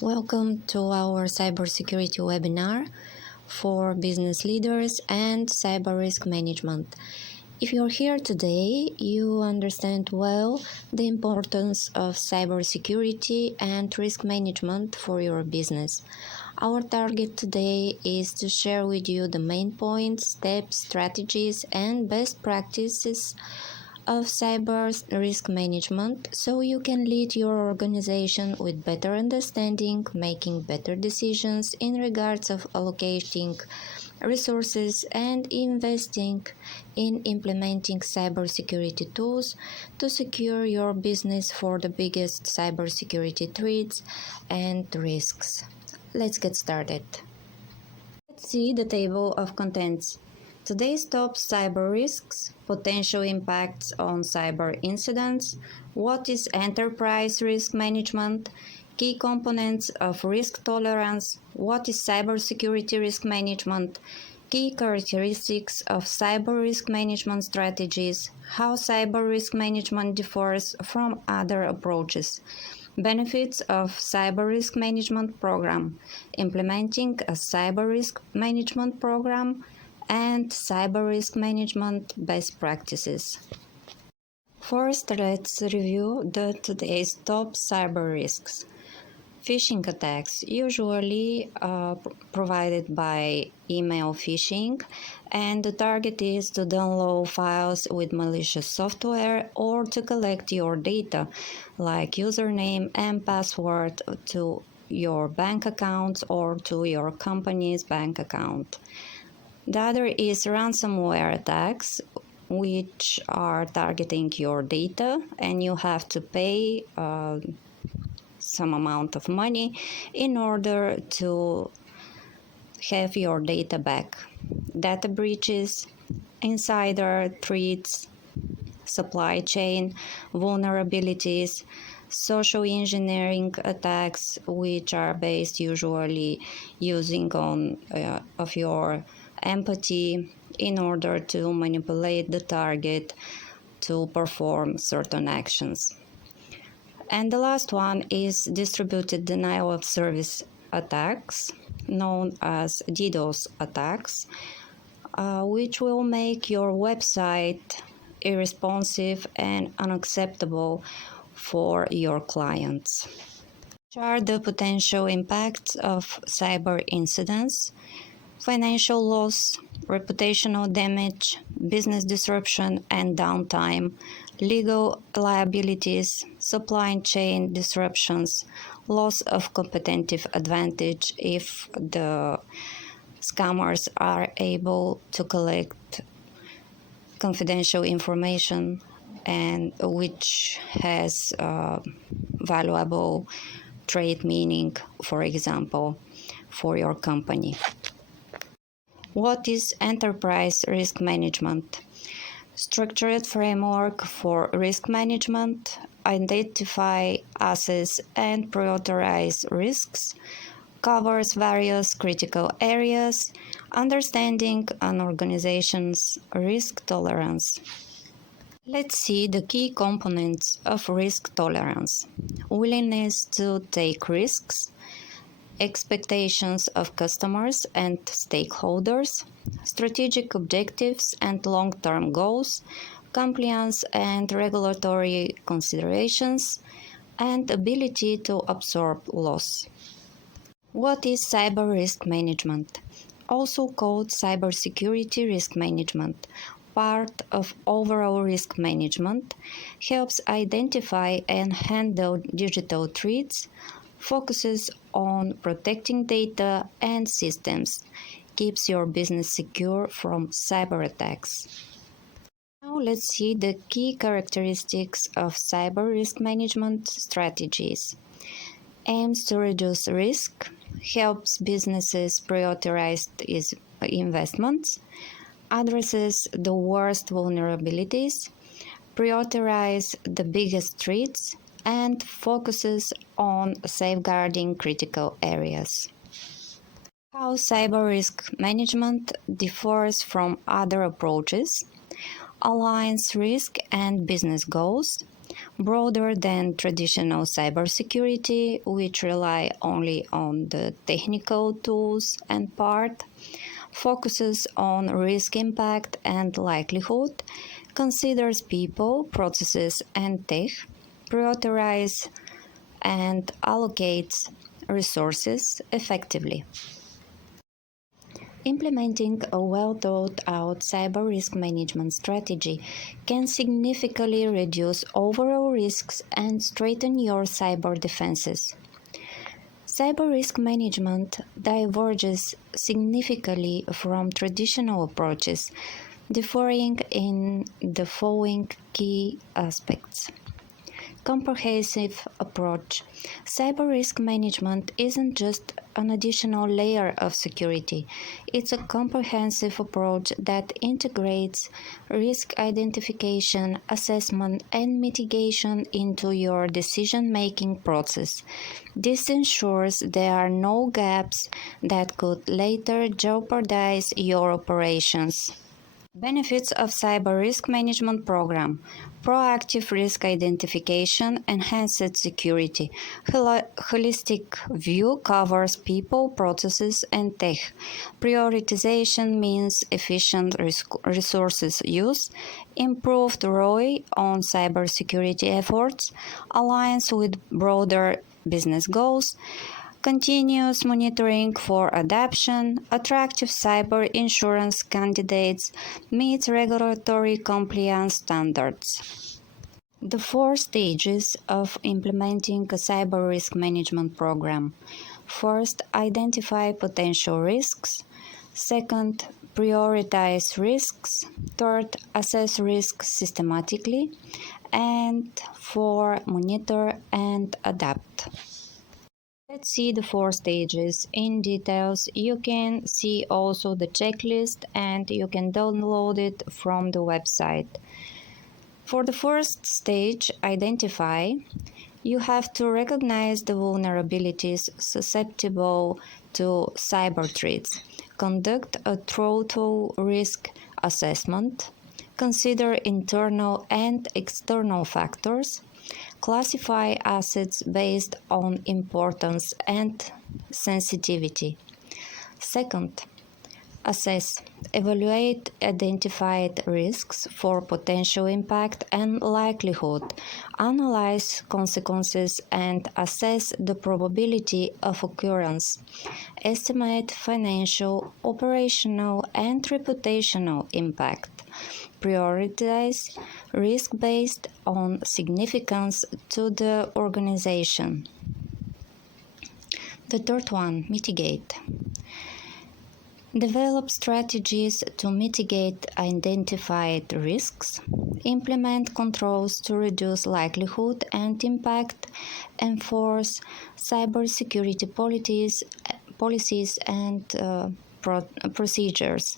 Welcome to our cybersecurity webinar for business leaders and cyber risk management. If you're here today, you understand well the importance of cybersecurity and risk management for your business. Our target today is to share with you the main points, steps, strategies, and best practices of cyber risk management so you can lead your organization with better understanding, making better decisions in regards of allocating resources and investing in implementing cybersecurity tools to secure your business for the biggest cybersecurity threats and risks. Let's get started. Let's see the table of contents. Today's top cyber risks, potential impacts on cyber incidents, what is enterprise risk management, key components of risk tolerance, what is cybersecurity risk management, key characteristics of cyber risk management strategies, how cyber risk management differs from other approaches. Benefits of Cyber Risk Management Program, implementing a Cyber Risk Management Program, and Cyber Risk Management Best Practices. First, let's review today's top cyber risks. Phishing attacks, usually provided by email phishing, and the target is to download files with malicious software or to collect your data, like username and password to your bank account or to your company's bank account. The other is ransomware attacks, which are targeting your data, and you have to pay some amount of money in order to have your data back. Data breaches, insider threats, supply chain vulnerabilities, social engineering attacks, which are based usually using on of your empathy in order to manipulate the target to perform certain actions. And the last one is distributed denial of service attacks, known as DDoS attacks, which will make your website irresponsive and unacceptable for your clients. Which are the potential impacts of cyber incidents? Financial loss, reputational damage, business disruption and downtime, legal liabilities, supply chain disruptions, loss of competitive advantage if the scammers are able to collect confidential information and which has valuable trade meaning, for example, for your company. What is enterprise risk management? Structured framework for risk management, identify, assess, and prioritize risks, covers various critical areas, understanding an organization's risk tolerance. Let's see the key components of risk tolerance. Willingness to take risks, expectations of customers and stakeholders, strategic objectives and long-term goals, compliance and regulatory considerations, and ability to absorb loss. What is cyber risk management? Also called cybersecurity risk management, part of overall risk management, helps identify and handle digital threats, focuses on protecting data and systems, keeps your business secure from cyber attacks. Now let's see the key characteristics of cyber risk management strategies. Aims to reduce risk, helps businesses prioritize its investments, addresses the worst vulnerabilities, prioritize the biggest threats, and focuses on safeguarding critical areas. How cyber risk management differs from other approaches, aligns risk and business goals, broader than traditional cybersecurity, which rely only on the technical tools and part, focuses on risk impact and likelihood, considers people, processes, and tech, prioritizes and allocates resources effectively. Implementing a well thought out cyber risk management strategy can significantly reduce overall risks and strengthen your cyber defenses. Cyber risk management diverges significantly from traditional approaches, differing in the following key aspects. Comprehensive approach. Cyber risk management isn't just an additional layer of security, it's a comprehensive approach that integrates risk identification, assessment, and mitigation into your decision making process. This ensures there are no gaps that could later jeopardize your operations. Benefits of Cyber Risk Management Program: proactive risk identification, enhanced security. Holistic view covers people, processes, and tech. Prioritization means efficient resources use. Improved ROI on cybersecurity efforts. Aligns with broader business goals. Continuous monitoring for adoption, attractive cyber insurance candidates, meet regulatory compliance standards. The four stages of implementing a cyber risk management program. First, identify potential risks. Second, prioritize risks. Third, assess risks systematically. And four, monitor and adapt. Let's see the four stages in details. You can see also the checklist and you can download it from the website. For the first stage, identify, you have to recognize the vulnerabilities susceptible to cyber threats, conduct a thorough risk assessment, consider internal and external factors, classify assets based on importance and sensitivity. Second, assess, evaluate identified risks for potential impact and likelihood, analyze consequences and assess the probability of occurrence, estimate financial, operational, and reputational impact. Prioritize risk based on significance to the organization. The third one, mitigate. Develop strategies to mitigate identified risks. Implement controls to reduce likelihood and impact. Enforce cybersecurity policies and procedures.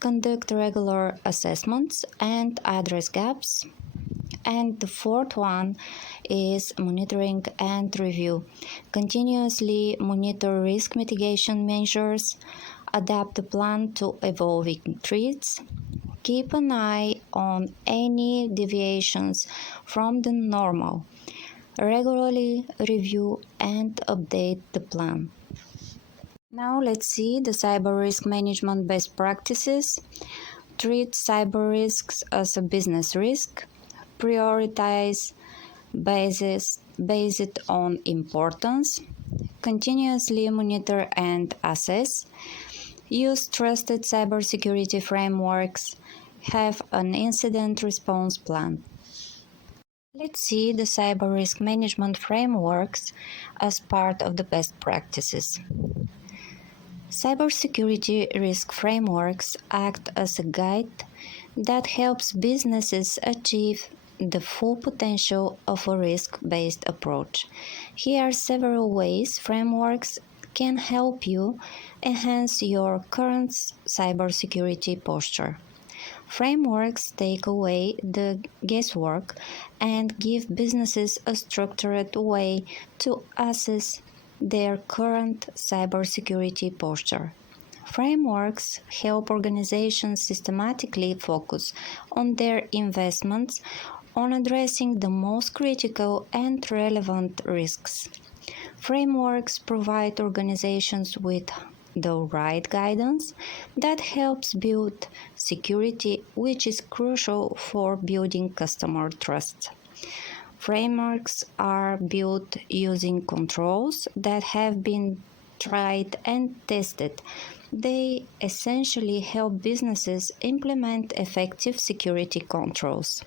Conduct regular assessments and address gaps. And the fourth one is monitoring and review. Continuously monitor risk mitigation measures, adapt the plan to evolving threats, keep an eye on any deviations from the normal, regularly review and update the plan. Now let's see the cyber risk management best practices. Treat cyber risks as a business risk. Prioritize based on importance. Continuously monitor and assess. Use trusted cybersecurity frameworks. Have an incident response plan. Let's see the cyber risk management frameworks as part of the best practices. Cybersecurity risk frameworks act as a guide that helps businesses achieve the full potential of a risk-based approach. Here are several ways frameworks can help you enhance your current cybersecurity posture. Frameworks take away the guesswork and give businesses a structured way to assess their current cybersecurity posture. Frameworks help organizations systematically focus on their investments on addressing the most critical and relevant risks. Frameworks provide organizations with the right guidance that helps build security, which is crucial for building customer trust. Frameworks are built using controls that have been tried and tested. They essentially help businesses implement effective security controls.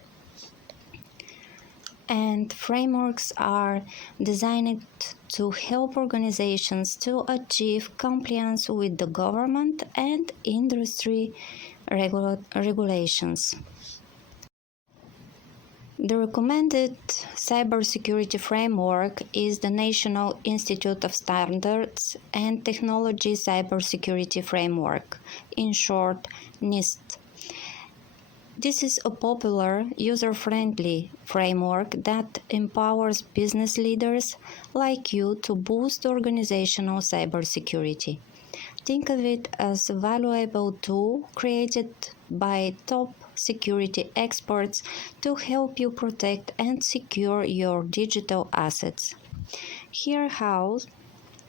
And frameworks are designed to help organizations to achieve compliance with the government and industry regulations. The recommended cybersecurity framework is the National Institute of Standards and Technology Cybersecurity Framework, in short, NIST. This is a popular, user-friendly framework that empowers business leaders like you to boost organizational cybersecurity. Think of it as a valuable tool created by top security experts to help you protect and secure your digital assets. Here how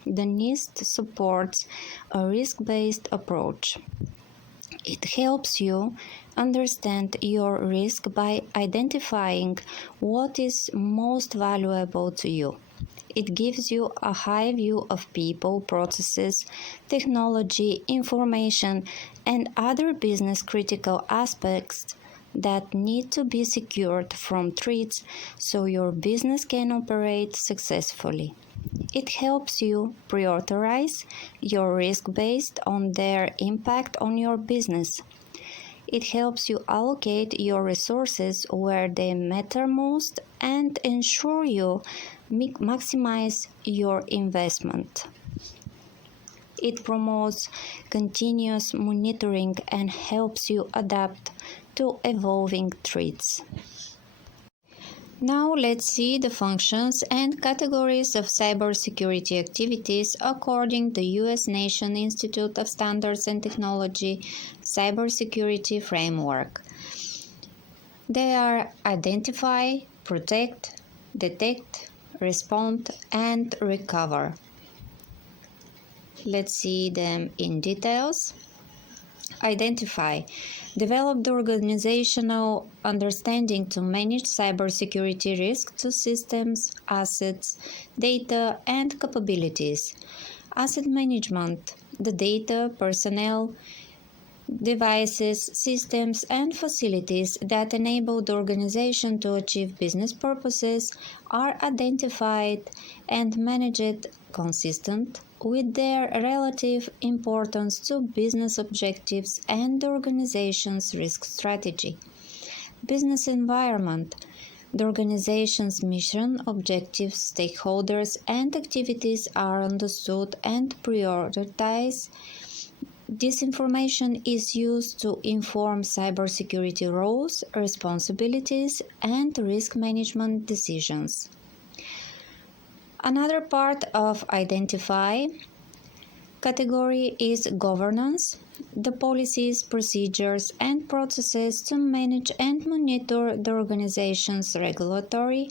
the NIST supports a risk-based approach. It helps you understand your risk by identifying what is most valuable to you. It gives you a high view of people, processes, technology, information, and other business critical aspects that need to be secured from threats so your business can operate successfully. It helps you prioritize your risk based on their impact on your business. It helps you allocate your resources where they matter most and ensure you maximize your investment. It promotes continuous monitoring and helps you adapt to evolving threats. Now let's see the functions and categories of cybersecurity activities according to the U.S. National Institute of Standards and Technology Cybersecurity Framework. They are identify, protect, detect, respond, and recover. Let's see them in details. Identify. Develop the organizational understanding to manage cybersecurity risk to systems, assets, data, and capabilities. Asset management. The data, personnel, devices, systems, and facilities that enable the organization to achieve business purposes are identified and managed consistent with their relative importance to business objectives and the organization's risk strategy. Business environment. The organization's mission, objectives, stakeholders, and activities are understood and prioritized. This information is used to inform cybersecurity roles, responsibilities, and risk management decisions. Another part of identify category is governance, the policies, procedures, and processes to manage and monitor the organization's regulatory,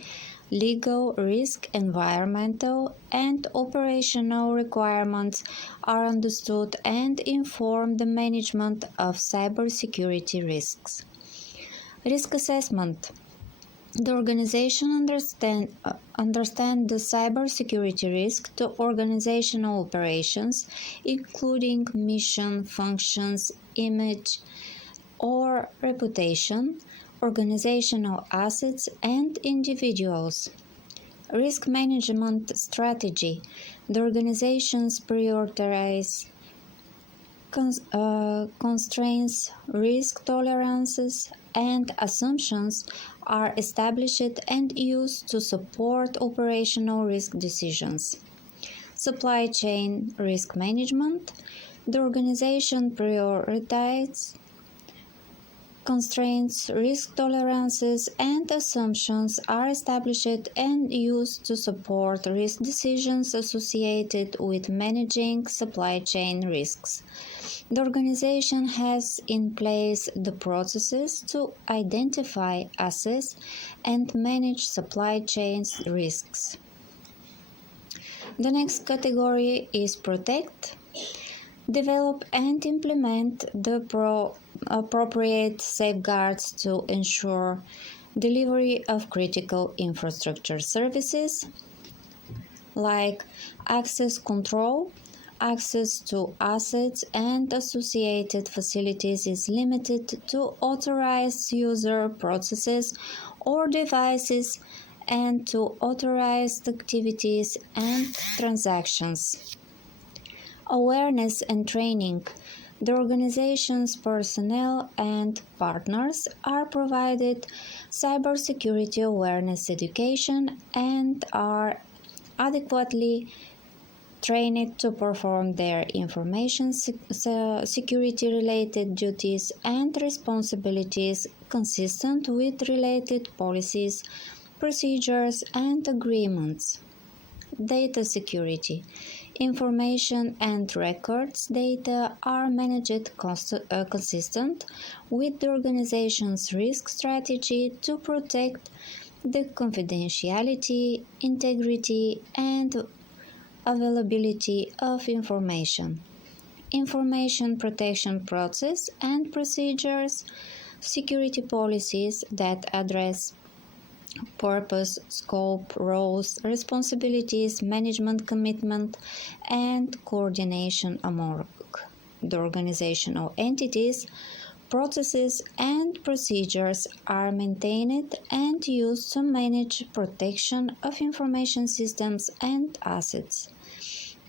legal, risk, environmental, and operational requirements are understood and inform the management of cybersecurity risks. Risk assessment. The organization understand the cybersecurity risk to organizational operations, including mission, functions, image, or reputation, organizational assets, and individuals. Risk management strategy. The organization's prioritize constraints, risk tolerances, and assumptions are established and used to support operational risk decisions. Supply chain risk management. The organization prioritizes constraints, risk tolerances, and assumptions are established and used to support risk decisions associated with managing supply chain risks. The organization has in place the processes to identify, assess, and manage supply chain risks. The next category is protect. Develop and implement the appropriate safeguards to ensure delivery of critical infrastructure services like access control. Access to assets and associated facilities is limited to authorized user processes or devices and to authorized activities and transactions. Awareness and training. The organization's personnel and partners are provided cybersecurity awareness education and are adequately trained to perform their information security related duties and responsibilities consistent with related policies, procedures, and agreements. Data security. Information and records data are managed consistent with the organization's risk strategy to protect the confidentiality, integrity, and availability of information. Information protection process and procedures, security policies that address purpose, scope, roles, responsibilities, management commitment, and coordination among the organizational entities. Processes and procedures are maintained and used to manage protection of information systems and assets.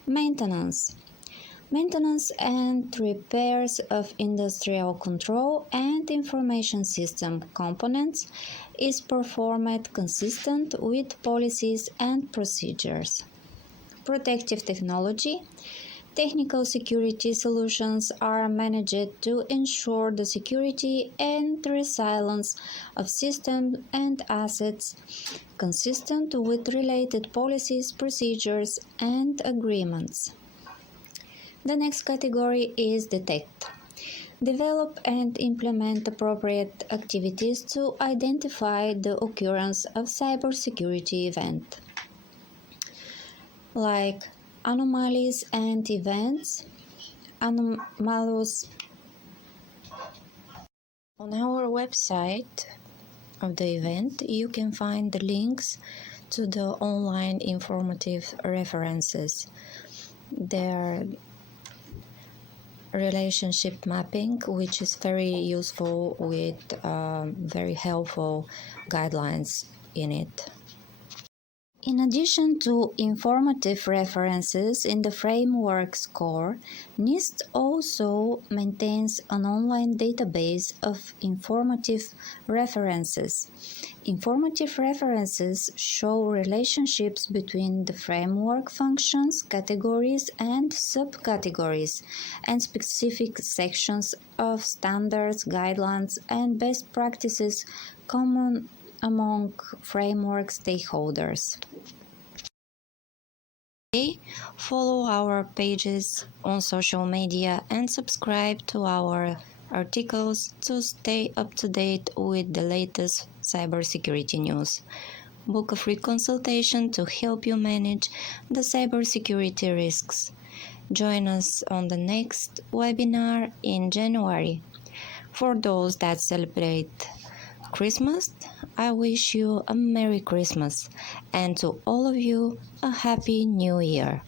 Maintenance. Maintenance and repairs of industrial control and information system components is performed consistent with policies and procedures. Protective technology. Technical security solutions are managed to ensure the security and resilience of systems and assets consistent with related policies, procedures, and agreements. The next category is detect. Develop and implement appropriate activities to identify the occurrence of cybersecurity event, like anomalies and events. Anomalous. On our website of the event, you can find the links to the online informative references. There relationship mapping, which is very useful with very helpful guidelines in it. In addition to informative references in the framework's core, NIST also maintains an online database of informative references. Informative references show relationships between the framework functions, categories, and subcategories, and specific sections of standards, guidelines, and best practices common among framework stakeholders. Follow our pages on social media and subscribe to our articles to stay up to date with the latest cybersecurity news. Book a free consultation to help you manage the cybersecurity risks. Join us on the next webinar in January. For those that celebrate Christmas, I wish you a Merry Christmas and to all of you a Happy New Year.